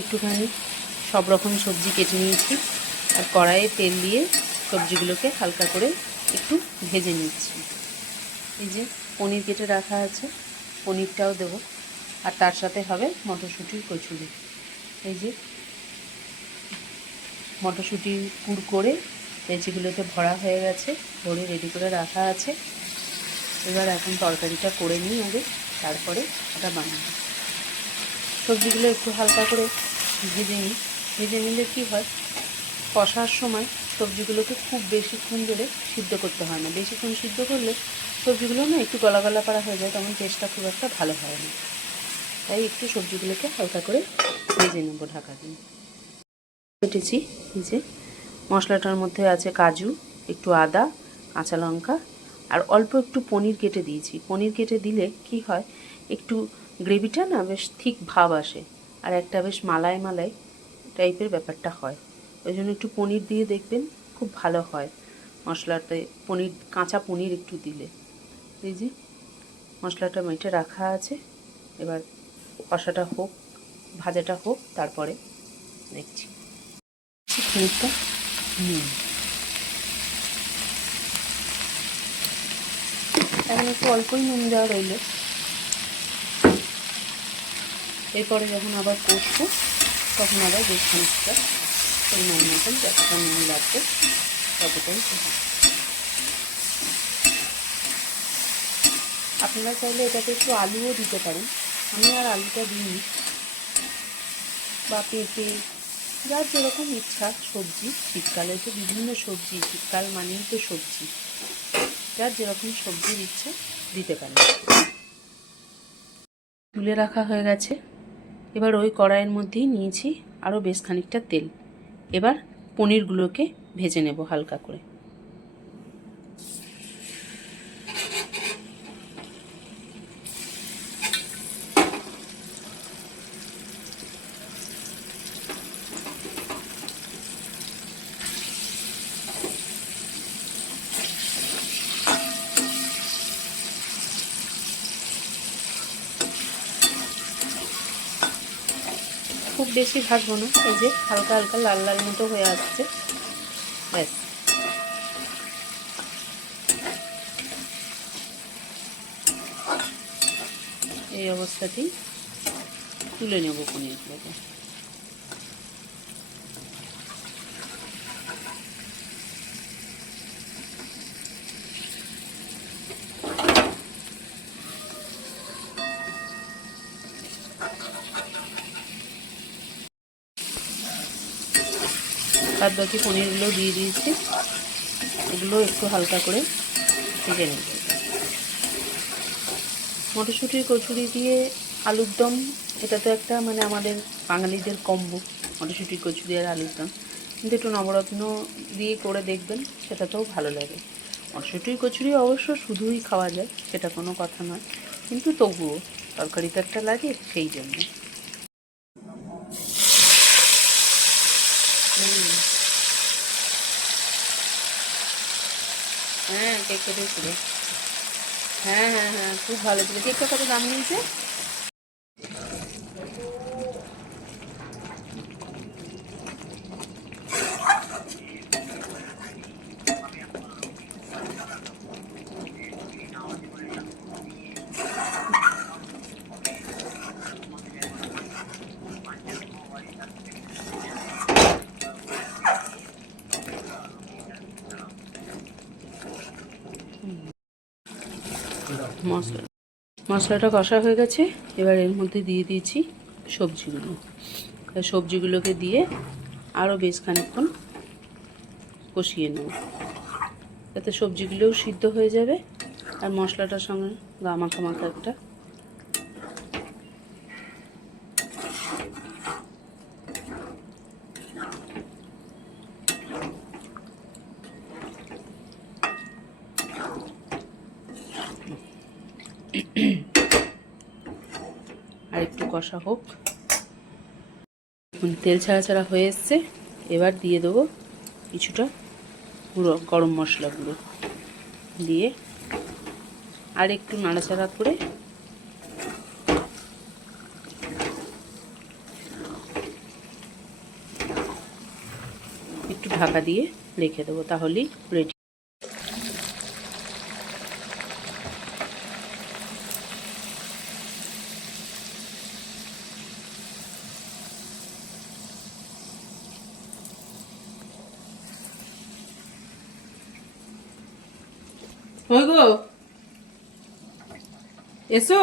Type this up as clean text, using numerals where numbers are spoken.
একটুখানি সব রকম সবজি কেটে নিয়েছি আর কড়াইয়ে তেল দিয়ে সবজিগুলোকে হালকা করে একটু ভেজে নিচ্ছি। এই যে পনির কেটে রাখা আছে, পনিরটাও দেবো, আর তার সাথে হবে মটরশুঁটির কচুরি। এই যে মটরশুঁটি পুর করে লেচিগুলোতে ভরা হয়ে গেছে, ভরে রেডি করে রাখা আছে। এবার এখন তরকারিটা করে নিই আগে, তারপরে ওটা বানাবো। সবজিগুলো একটু হালকা করে ভেজে নিই। ভেজে নিলে কী হয়, কষার সময় সবজিগুলোকে খুব বেশিক্ষণ ধরে সিদ্ধ করতে হয় না। বেশিক্ষণ সিদ্ধ করলে সবজিগুলো না একটু গলা গলা পাড়া হয়ে যায়, তখন টেস্টটা খুব একটা ভালো হয় না। তাই একটু সবজিগুলোকে হালকা করে ভেজে নেবো ঢাকা দিয়ে। কেটেছি, এই যে মশলাটার মধ্যে আছে কাজু, একটু আদা, কাঁচা লঙ্কা আর অল্প একটু পনির কেটে দিয়েছি। পনির কেটে দিলে কি হয়, একটু গ্রেভিটা না বেশ ঠিক ভাব আসে, আর একটা বেশ মালাই মালাই টাইপের ব্যাপারটা হয়। ওই জন্য একটু পনির দিয়ে দেখবেন, খুব ভালো হয় মশলাতে পনির, কাঁচা পনির একটু দিলে। এই যে মশলাটা মেটে রাখা আছে, এবার কষাটা হোক, ভাজাটা হোক, তারপরে দেখছি পনিরটা। এখন একটু অল্পই নুন দেওয়া রইল, এরপরে যখন আবার কষবো তখন আবার বেশ খানিকটা পরিমাণ মতন যতটা নুন লাগবে ততটাই দেবো। আপনারা চাইলে এটাতে একটু আলুও দিতে পারেন, আমি আর আলুটা দিইনি। বা পেঁপে, যার যেরকম ইচ্ছা সবজি, শীতকালে তো বিভিন্ন সবজি, শীতকাল মানেই তো সবজি, যার যেরকম সবজির ইচ্ছা দিতে পারেন। তুলে রাখা হয়ে গেছে, এবার ওই কড়াইয়ের মধ্যেই নিয়েছি আরও বেশ খানিকটা তেল। এবার পনিরগুলোকে ভেজে নেব হালকা করে। খুব বেশি ভাজবো না, এই যে হালকা হালকা লাল লাল মতো হয়ে আসছে, ব্যাস। এই অবস্থাতেই তুলে নেব পনিরগুলোকে। বাদ বাকি পনিরগুলো দিয়ে দিয়েছি, এগুলো একটু হালকা করে ভেজে নেব। মটরশুঁটির কচুরি দিয়ে আলুর দম, এটা তো একটা মানে আমাদের বাঙালিদের কম্বো, মটরশুঁটির কচুরি আর আলুর দম। কিন্তু একটু নবরত্ন দিয়ে করে দেখবেন, সেটাতেও ভালো লাগে। মটরশুঁটির কচুরি অবশ্য শুধুই খাওয়া যায়, সেটা কোনো কথা নয়, কিন্তু তবুও তরকারি তো একটা লাগে, সেই জন্য। হ্যাঁ, কেক কেটেছিল। হ্যাঁ হ্যাঁ হ্যাঁ, খুব ভালো ছিল। কেকটা কত দাম নিয়েছে? মশলাটা কষা হয়ে গেছে, এবার এর মধ্যে দিয়ে দিয়েছি সবজিগুলো। সবজিগুলোকে দিয়ে আরও বেশ খানিকক্ষণ কষিয়ে নেব, যাতে সবজিগুলোও সিদ্ধ হয়ে যাবে আর মশলাটার সঙ্গে মাখা মাখা একটা। আর একটু কষা হোক। তেল ছাড়া ছাড়া হয়ে এসছে, এবার দিয়ে দেবো কিছুটা গুঁড়ো গরম মশলা গুঁড়ো দিয়ে আর একটু নাড়াচাড়া করে একটু ঢাকা দিয়ে রেখে দেবো, তাহলেই রেডি। ওই গো, এসো।